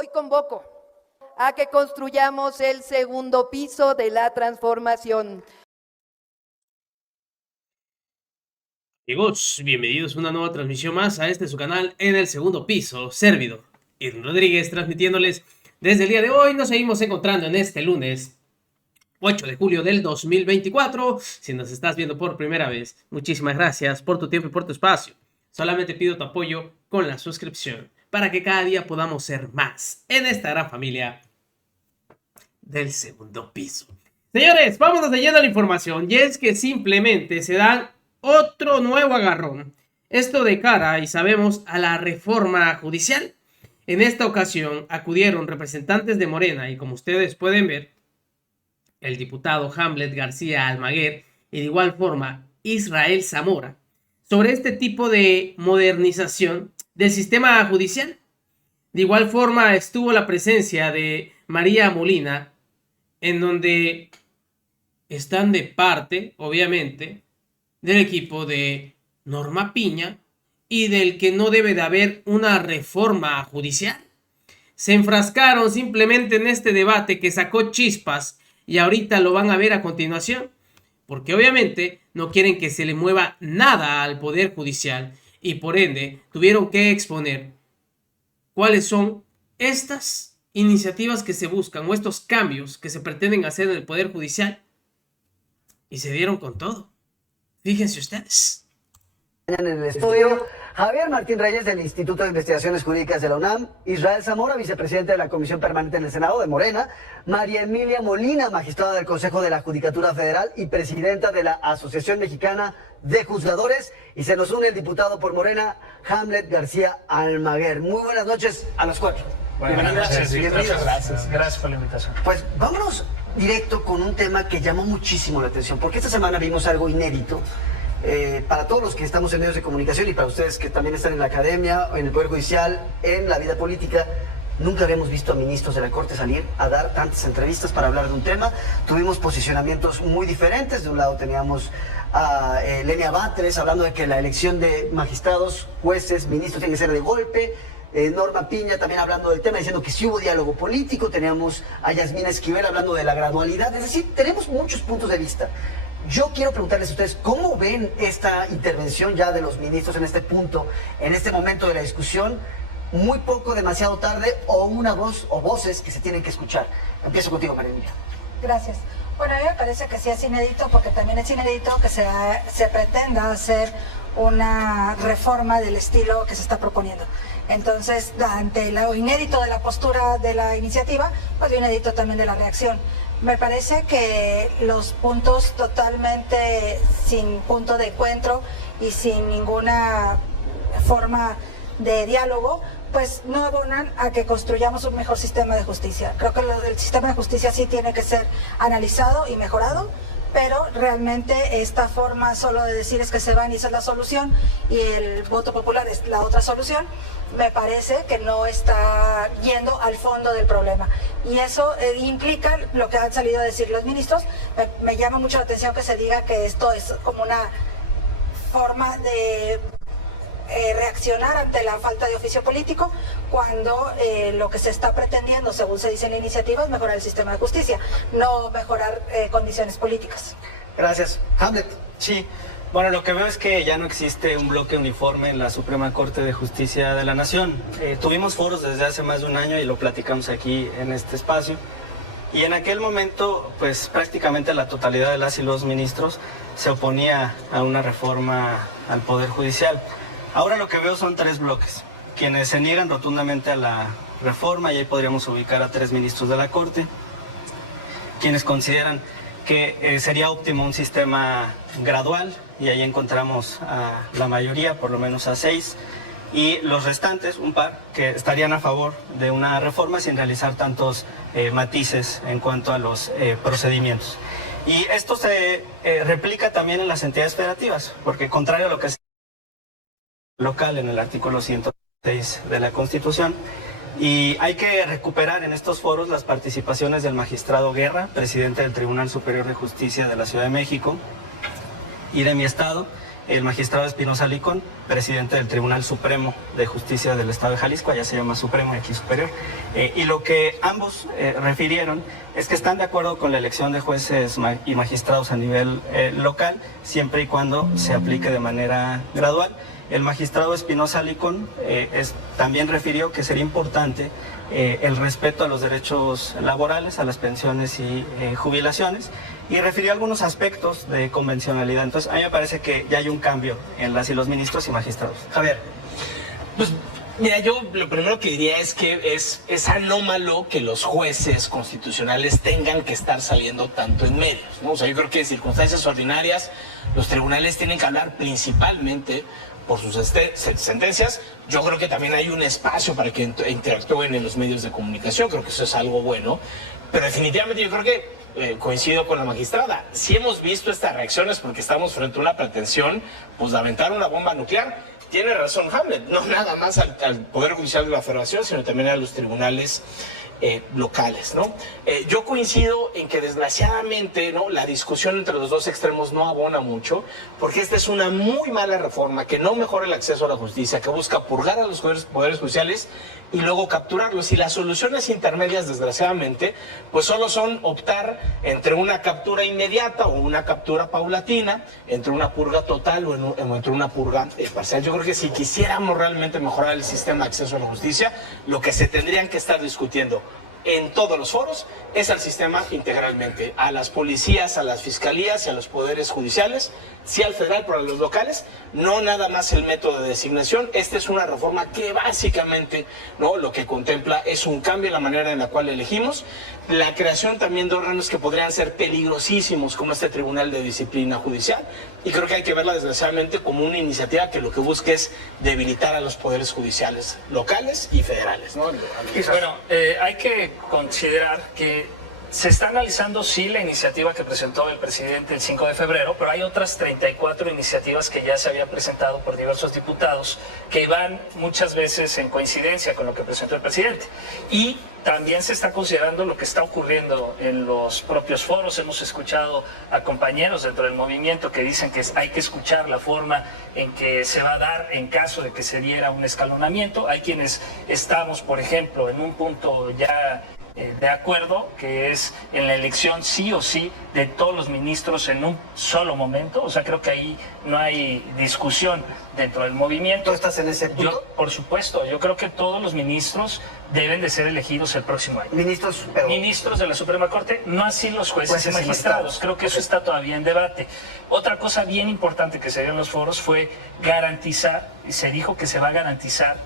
Hoy convoco a que construyamos el segundo piso de la transformación. Amigos, bienvenidos a una nueva transmisión más a su canal En el Segundo Piso, servidor Irving Rodríguez, transmitiéndoles desde el día de hoy. Nos seguimos encontrando en este lunes 8 de julio del 2024. Si nos estás viendo por primera vez, muchísimas gracias por tu tiempo y por tu espacio. Solamente pido tu apoyo con la suscripción para que cada día podamos ser más en esta gran familia del Segundo Piso. Señores, vámonos de lleno a la información, y es que simplemente se dan otro nuevo agarrón. Esto de cara, y sabemos, a la reforma judicial. En esta ocasión acudieron representantes de Morena y, como ustedes pueden ver, el diputado Hamlet García Almaguer y de igual forma Israel Zamora, sobre este tipo de modernización del sistema judicial. De igual forma estuvo la presencia de María Molina, en donde están de parte, obviamente, del equipo de Norma Piña y del que no debe de haber una reforma judicial. Se enfrascaron simplemente en este debate que sacó chispas y ahorita lo van a ver a continuación, porque obviamente no quieren que se le mueva nada al Poder Judicial y por ende tuvieron que exponer cuáles son estas iniciativas que se buscan o estos cambios que se pretenden hacer en el Poder Judicial, y se dieron con todo. Fíjense ustedes. En el estudio, Javier Martín Reyes del Instituto de Investigaciones Jurídicas de la UNAM, Israel Zamora, vicepresidente de la Comisión Permanente en el Senado de Morena, María Emilia Molina, magistrada del Consejo de la Judicatura Federal y presidenta de la Asociación Mexicana de Juzgadores, y se nos une el diputado por Morena, Hamlet García Almaguer. Muy buenas noches a los cuatro. Buenas noches, bienvenidos. Gracias por la invitación. Pues vámonos directo con un tema que llamó muchísimo la atención, porque esta semana vimos algo inédito. Para todos los que estamos en medios de comunicación y para ustedes que también están en la academia, en el Poder Judicial, en la vida política, nunca habíamos visto a ministros de la Corte salir a dar tantas entrevistas para hablar de un tema. Tuvimos posicionamientos muy diferentes. De un lado teníamos a Lenia Batres hablando de que la elección de magistrados, jueces, ministros tiene que ser de golpe. Norma Piña también hablando del tema, diciendo que sí hubo diálogo político. Teníamos a Yasmina Esquivel hablando de la gradualidad. Es decir, tenemos muchos puntos de vista. Yo quiero preguntarles a ustedes, ¿cómo ven esta intervención ya de los ministros en este punto, en este momento de la discusión? Muy poco, demasiado tarde, o una voz o voces que se tienen que escuchar. Empiezo contigo, María Emilia. Gracias. Bueno, a mí me parece que sí es inédito, porque también es inédito que se pretenda hacer una reforma del estilo que se está proponiendo. Entonces, ante lo inédito de la postura de la iniciativa, pues lo inédito también de la reacción. Me parece que los puntos totalmente sin punto de encuentro y sin ninguna forma de diálogo, pues no abonan a que construyamos un mejor sistema de justicia. Creo que el sistema de justicia sí tiene que ser analizado y mejorado, pero realmente esta forma solo de decir es que se van y esa es la solución y el voto popular es la otra solución, me parece que no está yendo al fondo del problema. Y eso implica lo que han salido a decir los ministros. Me llama mucho la atención que se diga que esto es como una forma de reaccionar ante la falta de oficio político, cuando lo que se está pretendiendo, según se dice en la iniciativa, es mejorar el sistema de justicia, no mejorar condiciones políticas. Gracias. Hamlet. Sí, bueno, lo que veo es que ya no existe un bloque uniforme en la Suprema Corte de Justicia de la Nación. Tuvimos foros desde hace más de un año y lo platicamos aquí en este espacio. Y en aquel momento, pues prácticamente la totalidad de las y los ministros se oponía a una reforma al Poder Judicial. Ahora lo que veo son tres bloques, quienes se niegan rotundamente a la reforma, y ahí podríamos ubicar a 3 ministros de la Corte, quienes consideran que sería óptimo un sistema gradual, y ahí encontramos a la mayoría, por lo menos a 6, y los restantes, un par, que estarían a favor de una reforma sin realizar tantos matices en cuanto a los procedimientos. Y esto se replica también en las entidades federativas, porque contrario a lo que se local en el artículo 106 de la Constitución, y hay que recuperar en estos foros las participaciones del magistrado Guerra, presidente del Tribunal Superior de Justicia de la Ciudad de México y de mi estado, el magistrado Espinosa Licón, presidente del Tribunal Supremo de Justicia del Estado de Jalisco, allá se llama Supremo y aquí Superior, y lo que ambos refirieron es que están de acuerdo con la elección de jueces y magistrados a nivel local, siempre y cuando se aplique de manera gradual. El magistrado Espinosa Licón también refirió que sería importante el respeto a los derechos laborales, a las pensiones y jubilaciones, y refirió algunos aspectos de convencionalidad. Entonces, a mí me parece que ya hay un cambio en las y los ministros y magistrados. Javier. Pues mira, yo lo primero que diría es que es anómalo que los jueces constitucionales tengan que estar saliendo tanto en medios, ¿no? O sea, yo creo que en circunstancias ordinarias los tribunales tienen que hablar principalmente por sus sentencias. Yo creo que también hay un espacio para que interactúen en los medios de comunicación, creo que eso es algo bueno, pero definitivamente yo creo que coincido con la magistrada. Si hemos visto estas reacciones porque estamos frente a una pretensión pues de aventar una bomba nuclear. Tiene razón Hamlet, no nada más al Poder Judicial de la Federación, sino también a los tribunales locales, ¿no? Yo coincido en que desgraciadamente, ¿no?, la discusión entre los dos extremos no abona mucho, porque esta es una muy mala reforma que no mejora el acceso a la justicia, que busca purgar a los poderes judiciales y luego capturarlos. Y las soluciones intermedias, desgraciadamente, pues solo son optar entre una captura inmediata o una captura paulatina, entre una purga total o entre una purga parcial. Yo creo que si quisiéramos realmente mejorar el sistema de acceso a la justicia, lo que se tendrían que estar discutiendo en todos los foros es al sistema integralmente, a las policías, a las fiscalías y a los poderes judiciales, sí al federal, pero a los locales, no nada más el método de designación. Esta es una reforma que básicamente, ¿no?, lo que contempla es un cambio en la manera en la cual elegimos, la creación también de órganos que podrían ser peligrosísimos, como este Tribunal de Disciplina Judicial, y creo que hay que verla desgraciadamente como una iniciativa que lo que busca es debilitar a los poderes judiciales locales y federales, ¿no? Bueno, hay que considerar que se está analizando sí la iniciativa que presentó el presidente el 5 de febrero, pero hay otras 34 iniciativas que ya se habían presentado por diversos diputados que van muchas veces en coincidencia con lo que presentó el presidente. Y también se está considerando lo que está ocurriendo en los propios foros. Hemos escuchado a compañeros dentro del movimiento que dicen que hay que escuchar la forma en que se va a dar en caso de que se diera un escalonamiento. Hay quienes estamos, por ejemplo, en un punto ya de acuerdo, que es en la elección sí o sí de todos los ministros en un solo momento. O sea, creo que ahí no hay discusión dentro del movimiento. ¿Tú estás en ese punto? Yo, por supuesto, yo creo que todos los ministros deben de ser elegidos el próximo año. Ministros de la Suprema Corte, no así los jueces y magistrados. Creo que eso está todavía en debate. Otra cosa bien importante que se dio en los foros fue garantizar, y se dijo que se va a garantizar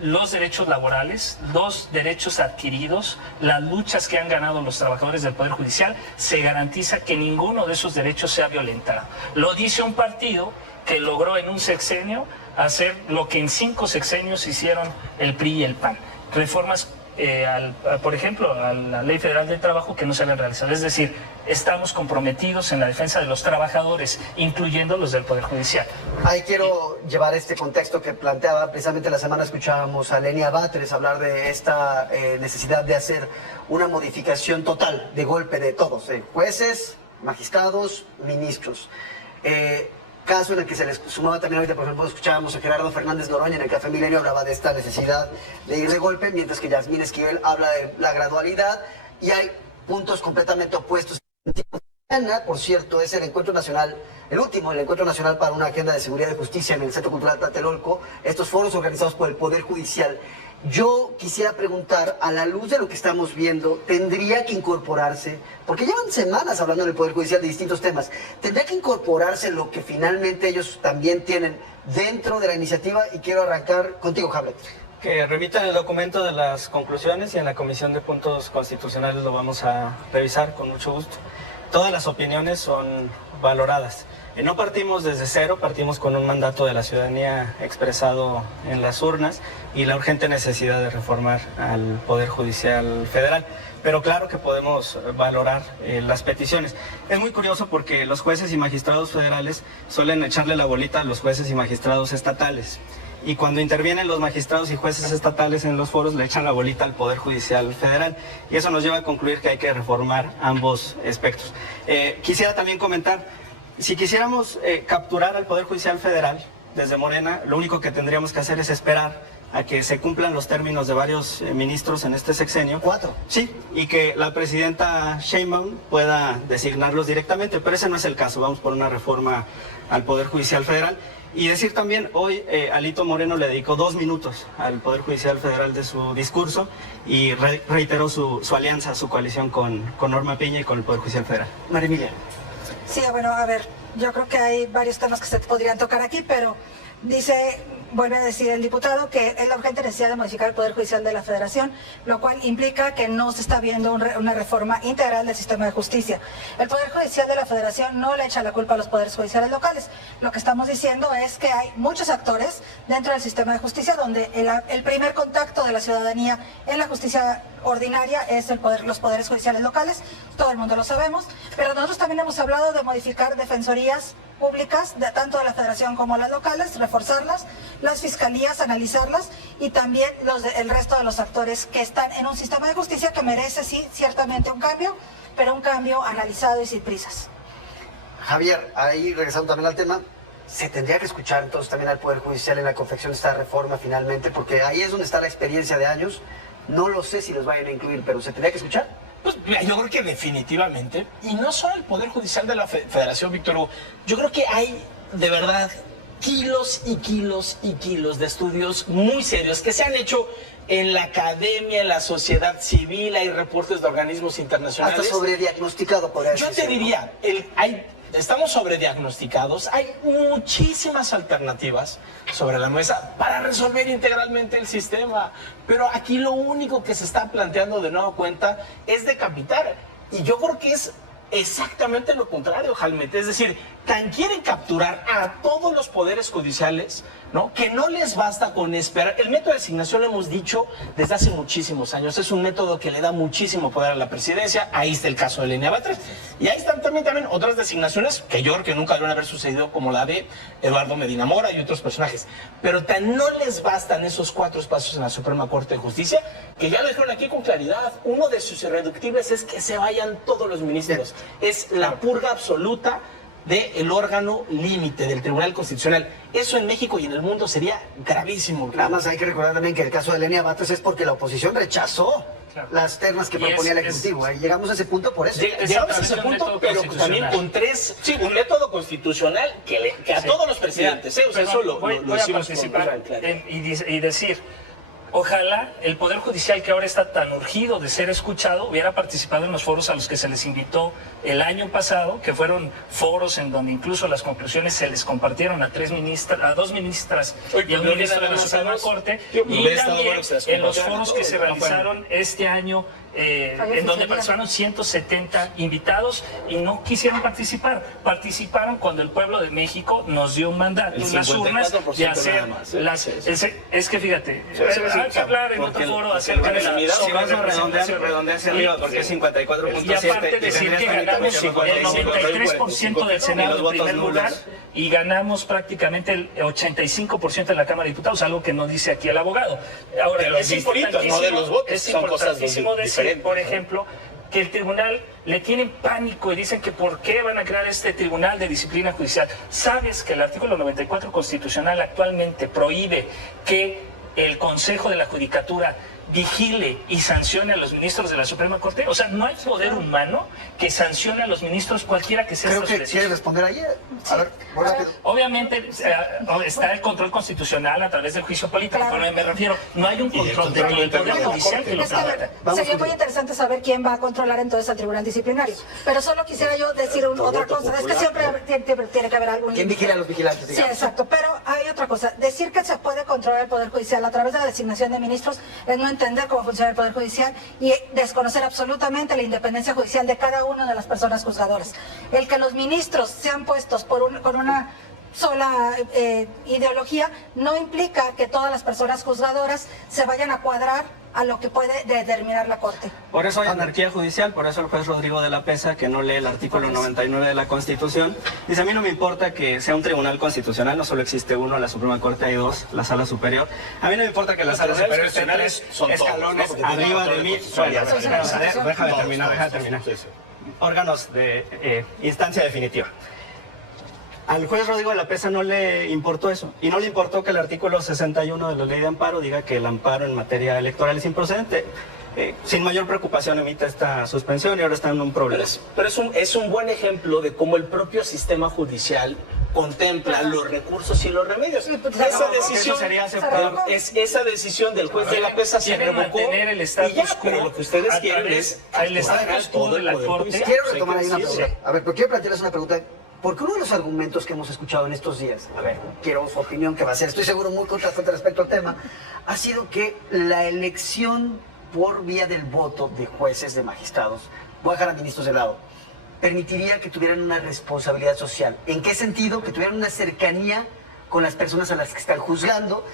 los derechos laborales, los derechos adquiridos, las luchas que han ganado los trabajadores del Poder Judicial. Se garantiza que ninguno de esos derechos sea violentado. Lo dice un partido que logró en un sexenio hacer lo que en 5 sexenios hicieron el PRI y el PAN. Reformas, por ejemplo, a la Ley Federal del Trabajo que no se habían realizado. Es decir, estamos comprometidos en la defensa de los trabajadores, incluyendo los del Poder Judicial. Ahí quiero llevar este contexto que planteaba. Precisamente la semana escuchábamos a Lenia Batres hablar de esta necesidad de hacer una modificación total, de golpe, de todos, jueces, magistrados, ministros. Caso en el que se les sumaba también ahorita, por ejemplo, escuchábamos a Gerardo Fernández Noroña en el Café Milenio, hablaba de esta necesidad de ir de golpe, mientras que Yasmín Esquivel habla de la gradualidad, y hay puntos completamente opuestos. Mañana, por cierto, es el encuentro nacional, el último, el encuentro nacional para una agenda de seguridad y justicia en el Centro Cultural Tlatelolco, estos foros organizados por el Poder Judicial. Yo quisiera preguntar, a la luz de lo que estamos viendo, ¿tendría que incorporarse, porque llevan semanas hablando en el Poder Judicial de distintos temas, ¿tendría que incorporarse lo que finalmente ellos también tienen dentro de la iniciativa? Y quiero arrancar contigo, Hamlet. Que remitan el documento de las conclusiones y en la Comisión de Puntos Constitucionales lo vamos a revisar con mucho gusto. Todas las opiniones son valoradas. No partimos desde cero, partimos con un mandato de la ciudadanía expresado en las urnas y la urgente necesidad de reformar al Poder Judicial Federal. Pero claro que podemos valorar las peticiones. Es muy curioso porque los jueces y magistrados federales suelen echarle la bolita a los jueces y magistrados estatales. Y cuando intervienen los magistrados y jueces estatales en los foros, le echan la bolita al Poder Judicial Federal. Y eso nos lleva a concluir que hay que reformar ambos aspectos. Quisiera también comentar, si quisiéramos capturar al Poder Judicial Federal desde Morena, lo único que tendríamos que hacer es esperar a que se cumplan los términos de varios ministros en este sexenio. 4. Sí, y que la presidenta Sheinbaum pueda designarlos directamente, pero ese no es el caso. Vamos por una reforma al Poder Judicial Federal. Y decir también, hoy Alito Moreno le dedicó 2 minutos al Poder Judicial Federal de su discurso y reiteró su alianza, su coalición con Norma Piña y con el Poder Judicial Federal. María Emilia. Sí, bueno, a ver, yo creo que hay varios temas que se podrían tocar aquí, pero vuelve a decir el diputado que es la urgente necesidad de modificar el Poder Judicial de la Federación, lo cual implica que no se está viendo una reforma integral del sistema de justicia. El Poder Judicial de la Federación no le echa la culpa a los poderes judiciales locales. Lo que estamos diciendo es que hay muchos actores dentro del sistema de justicia donde el primer contacto de la ciudadanía en la justicia ordinaria es los poderes judiciales locales, todo el mundo lo sabemos, pero nosotros también hemos hablado de modificar defensorías públicas, tanto de la Federación como las locales, reforzarlas, las fiscalías, analizarlas y también el resto de los actores que están en un sistema de justicia que merece, sí, ciertamente un cambio, pero un cambio analizado y sin prisas. Javier, ahí regresando también al tema, ¿se tendría que escuchar entonces también al Poder Judicial en la confección de esta reforma finalmente? Porque ahí es donde está la experiencia de años. No lo sé si los vayan a incluir, pero ¿se tendría que escuchar? Pues mira, yo creo que definitivamente, y no solo el Poder Judicial de la Federación, Víctor Hugo, yo creo que hay de verdad kilos y kilos y kilos de estudios muy serios que se han hecho en la academia, en la sociedad civil, hay reportes de organismos internacionales. Hasta sobrediagnosticado, por eso. Yo te diría, estamos sobrediagnosticados, hay muchísimas alternativas sobre la mesa para resolver integralmente el sistema, pero aquí lo único que se está planteando de nueva cuenta es decapitar, y yo creo que es exactamente lo contrario, Jalmet, es decir, tan quieren capturar a todos los poderes judiciales, ¿no?, que no les basta con esperar. El método de designación, lo hemos dicho desde hace muchísimos años, es un método que le da muchísimo poder a la presidencia. Ahí está el caso de Elena Batres, y ahí están también otras designaciones que yo creo que nunca deben haber sucedido, como la de Eduardo Medina Mora y otros personajes, pero tan no les bastan esos 4 espacios en la Suprema Corte de Justicia, que ya lo dijeron aquí con claridad, uno de sus irreductibles es que se vayan todos los ministros. Es la purga absoluta del órgano límite del Tribunal Constitucional. Eso en México y en el mundo sería gravísimo. Nada más hay que recordar también que el caso de Elena Batres es porque la oposición rechazó las ternas que proponía el Ejecutivo. Ahí llegamos a ese punto por eso. Llegamos a ese punto, pero también con un método constitucional que a todos los presidentes, o sea, eso voy a participar y decir, ojalá el Poder Judicial, que ahora está tan urgido de ser escuchado, hubiera participado en los foros a los que se les invitó el año pasado, que fueron foros en donde incluso las conclusiones se les compartieron a 2 ministras y a un ministro de la Suprema Corte, y también en los foros que se realizaron este año, en donde participaron 170 invitados y no quisieron participar. Participaron cuando el pueblo de México nos dio un mandato en las urnas de hacer las... Es que fíjate, hay que hablar en otro foro acerca de la redondear hacia arriba, porque es 54.7. y aparte decir que ganamos el 93% del Senado en primer lugar y ganamos prácticamente el 85% de la Cámara de Diputados, algo que no dice aquí el abogado. Ahora, de los distritos, no de los votos, son cosas decir, por ejemplo, que el tribunal le tienen pánico y dicen que por qué van a crear este tribunal de disciplina judicial. ¿Sabes que el artículo 94 constitucional actualmente prohíbe que el Consejo de la Judicatura vigile y sancione a los ministros de la Suprema Corte? O sea, no hay poder humano que sancione a los ministros cualquiera que sea. Creo que quieres responder ahí. A ver, muy rápido. Obviamente está el control constitucional a través del juicio político, pero me refiero, no hay un control del Poder Judicial que lo permita. Sería muy interesante saber quién va a controlar entonces al tribunal disciplinario. Pero solo quisiera yo decir otra cosa. Es que siempre tiene que haber algún... ¿Quién vigila a los vigilantes? Sí, exacto. Pero hay otra cosa. Decir que se puede controlar el Poder Judicial a través de la designación de ministros es no entender cómo funciona el Poder Judicial y desconocer absolutamente la independencia judicial de cada una de las personas juzgadoras. El que los ministros sean puestos por una sola ideología no implica que todas las personas juzgadoras se vayan a cuadrar a lo que puede determinar la Corte. Por eso hay anarquía judicial, por eso el juez Rodrigo de la Pesa, que no lee el artículo 99 de la Constitución, dice: a mí no me importa que sea un tribunal constitucional, no solo existe uno, la Suprema Corte hay 2, la Sala Superior. A mí no me importa que la Sala Superior esté 3 escalones arriba de mí. Déjame terminar. Órganos de instancia definitiva. Al juez Rodrigo de la Pesa no le importó eso, y no le importó que el artículo 61 de la ley de amparo diga que el amparo en materia electoral es improcedente. Sin mayor preocupación emite esta suspensión y ahora está en un problema. Pero es un buen ejemplo de cómo el propio sistema judicial contempla los recursos y los remedios. Esa decisión sería aceptable. Esa decisión del juez de la Pesa se quieren revocó mantener el status y ya, quo pero lo que ustedes a quieren través es del status quo de la Corte. Quiero retomar ahí una pregunta. A ver, pero quiero plantearles una pregunta. Porque uno de los argumentos que hemos escuchado en estos días, a ver, quiero su opinión, que va a ser, estoy seguro, muy contrastante respecto al tema, ha sido que la elección por vía del voto de jueces, de magistrados, voy a dejar a ministros de lado, permitiría que tuvieran una responsabilidad social. ¿En qué sentido? Que tuvieran una cercanía con las personas a las que están juzgando.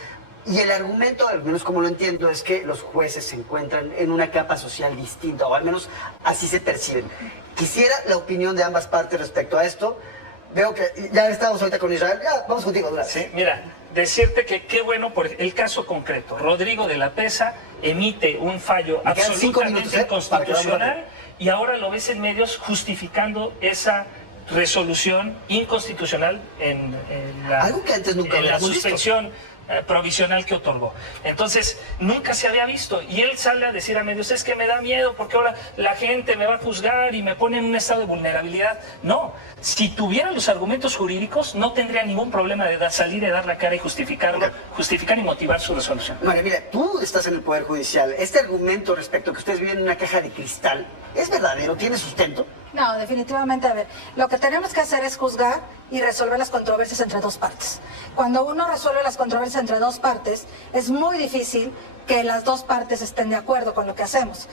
Y el argumento, al menos como lo entiendo, es que los jueces se encuentran en una capa social distinta, o al menos así se perciben. Quisiera la opinión de ambas partes respecto a esto. Veo que ya estamos ahorita con Israel. Ya, vamos contigo, Durán. Sí, mira, decirte que qué bueno por el caso concreto. Rodrigo de la Pesa emite un fallo Me quedan 5 minutos, absolutamente para que vamos inconstitucional y ahora lo ves en medios justificando esa resolución inconstitucional en la, Algo que antes nunca en la habíamos visto. suspensión provisional que otorgó. Entonces, nunca se había visto. Y él sale a decir a medios, es que me da miedo porque ahora la gente me va a juzgar y me pone en un estado de vulnerabilidad. No, si tuviera los argumentos jurídicos, no tendría ningún problema de salir y dar la cara y justificar y motivar su resolución. María, mira, tú estás en el Poder Judicial. Este argumento respecto a que ustedes viven en una caja de cristal, ¿es verdadero? ¿Tiene sustento? No, definitivamente, a ver, lo que tenemos que hacer es juzgar y resolver las controversias entre dos partes. Cuando uno resuelve las controversias entre dos partes, es muy difícil que las dos partes estén de acuerdo con lo que hacemos.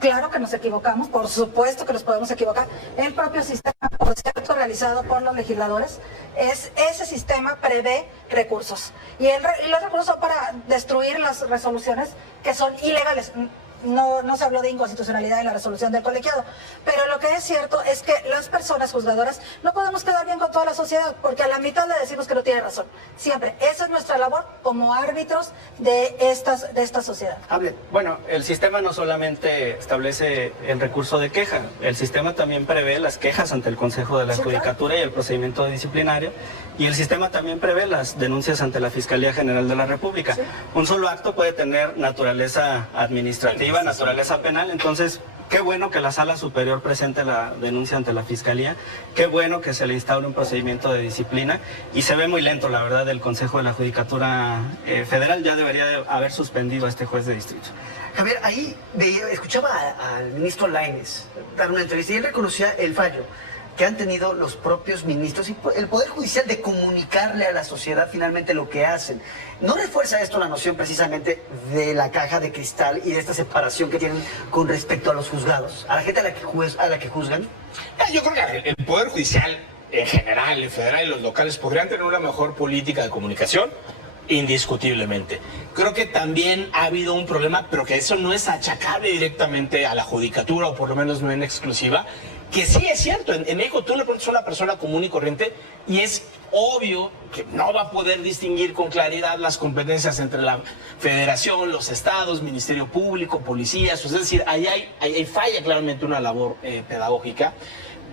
Claro que nos equivocamos, por supuesto que nos podemos equivocar. El propio sistema, por cierto, realizado por los legisladores, ese sistema prevé recursos. Y los recursos son para destruir las resoluciones que son ilegales. No se habló de inconstitucionalidad en la resolución del colegiado, pero lo que es cierto es que las personas juzgadoras no podemos quedar bien con toda la sociedad, porque a la mitad le decimos que no tiene razón. Siempre, esa es nuestra labor como árbitros de esta sociedad. Hable. Bueno, el sistema no solamente establece el recurso de queja, el sistema también prevé las quejas ante el Consejo de la Sí, Judicatura y el procedimiento disciplinario, y el sistema también prevé las denuncias ante la Fiscalía General de la República. Sí. Un solo acto puede tener naturaleza administrativa, naturaleza penal, entonces qué bueno que la Sala Superior presente la denuncia ante la Fiscalía, qué bueno que se le instaure un procedimiento de disciplina, y se ve muy lento, la verdad, el Consejo de la Judicatura Federal ya debería de haber suspendido a este juez de distrito. Javier, ahí escuchaba al ministro Lainez dar una entrevista y él reconocía el fallo que han tenido los propios ministros y el Poder Judicial de comunicarle a la sociedad finalmente lo que hacen. ¿No refuerza esto la noción precisamente de la caja de cristal y de esta separación que tienen con respecto a los juzgados, a la gente a la que juzgan? Yo creo que el Poder Judicial en general, el federal y los locales podrían tener una mejor política de comunicación, indiscutiblemente. Creo que también ha habido un problema, pero que eso no es achacable directamente a la judicatura, o por lo menos no en exclusiva, que sí es cierto. En México tú le preguntas a una persona común y corriente y es obvio que no va a poder distinguir con claridad las competencias entre la federación, los estados, ministerio público, policías. Es decir, ahí falla claramente una labor pedagógica.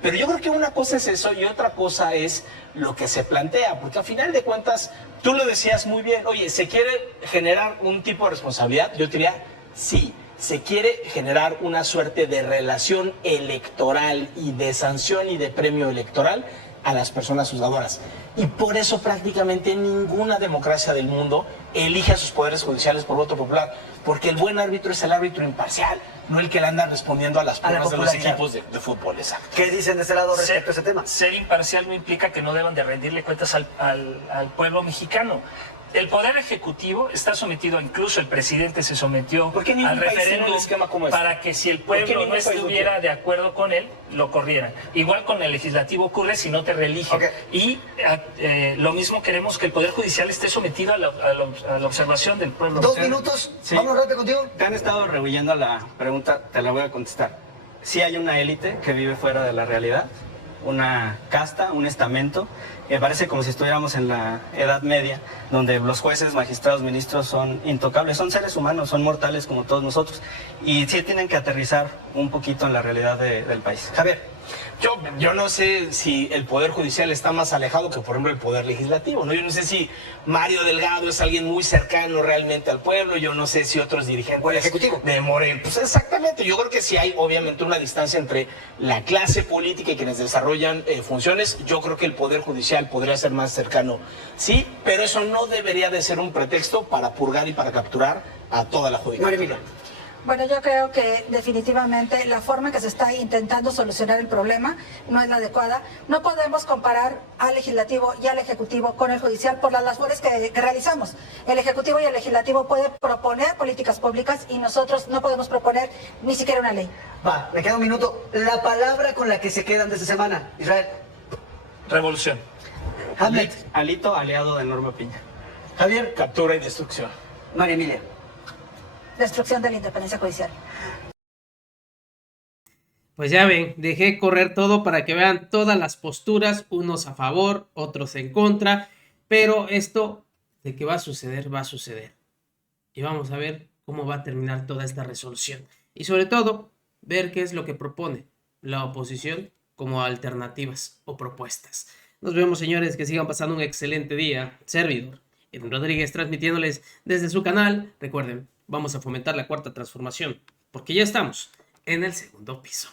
Pero yo creo que una cosa es eso y otra cosa es lo que se plantea, porque al final de cuentas, tú lo decías muy bien, oye, ¿se quiere generar un tipo de responsabilidad? Yo diría, sí. Se quiere generar una suerte de relación electoral y de sanción y de premio electoral a las personas juzgadoras. Y por eso prácticamente ninguna democracia del mundo elige a sus poderes judiciales por voto popular, porque el buen árbitro es el árbitro imparcial, no el que le anda respondiendo a las pruebas de los equipos de fútbol. Exacto. ¿Qué dicen de ese lado respecto a ese tema? Ser imparcial no implica que no deban de rendirle cuentas al pueblo mexicano. El Poder Ejecutivo está sometido, incluso el presidente se sometió ¿Por qué ningún al país tiene referéndum un esquema como este? para que si el ¿Por qué pueblo ningún no país lo estuviera tiene? de acuerdo con él, lo corrieran. Igual con el legislativo ocurre si no te reeligen. Okay. Y lo mismo queremos que el Poder Judicial esté sometido a la observación del pueblo. 2 minutos, Sí. vamos rápido contigo. Te han estado rehuyendo a la pregunta, te la voy a contestar. Sí hay una élite que vive fuera de la realidad, una casta, un estamento. Me parece como si estuviéramos en la Edad Media, donde los jueces, magistrados, ministros son intocables, son seres humanos, son mortales como todos nosotros. Y sí tienen que aterrizar un poquito en la realidad del país. Javier. Yo no sé si el Poder Judicial está más alejado que, por ejemplo, el Poder Legislativo, ¿no? Yo no sé si Mario Delgado es alguien muy cercano realmente al pueblo, yo no sé si otros dirigentes O el Ejecutivo. de Morena. Pues exactamente, yo creo que sí hay obviamente una distancia entre la clase política y quienes desarrollan funciones. Yo creo que el Poder Judicial podría ser más cercano, sí, pero eso no debería de ser un pretexto para purgar y para capturar a toda la María judicatura. Emilia. Bueno, yo creo que definitivamente la forma en que se está intentando solucionar el problema no es la adecuada. No podemos comparar al legislativo y al ejecutivo con el judicial por las labores que realizamos. El ejecutivo y el legislativo pueden proponer políticas públicas y nosotros no podemos proponer ni siquiera una ley. Va, me queda un minuto. La palabra con la que se quedan de esta semana, Israel. Revolución. Hamlet. Alito, aliado de Norma Piña. Javier. Captura y destrucción. María Emilia. Destrucción de la independencia judicial. Pues ya ven, dejé correr todo para que vean todas las posturas, unos a favor, otros en contra, pero esto de que va a suceder, va a suceder. Y vamos a ver cómo va a terminar toda esta resolución. Y sobre todo, ver qué es lo que propone la oposición como alternativas o propuestas. Nos vemos, señores, que sigan pasando un excelente día. Servidor Edwin Rodríguez transmitiéndoles desde su canal. Recuerden, vamos a fomentar la cuarta transformación, porque ya estamos en el segundo piso.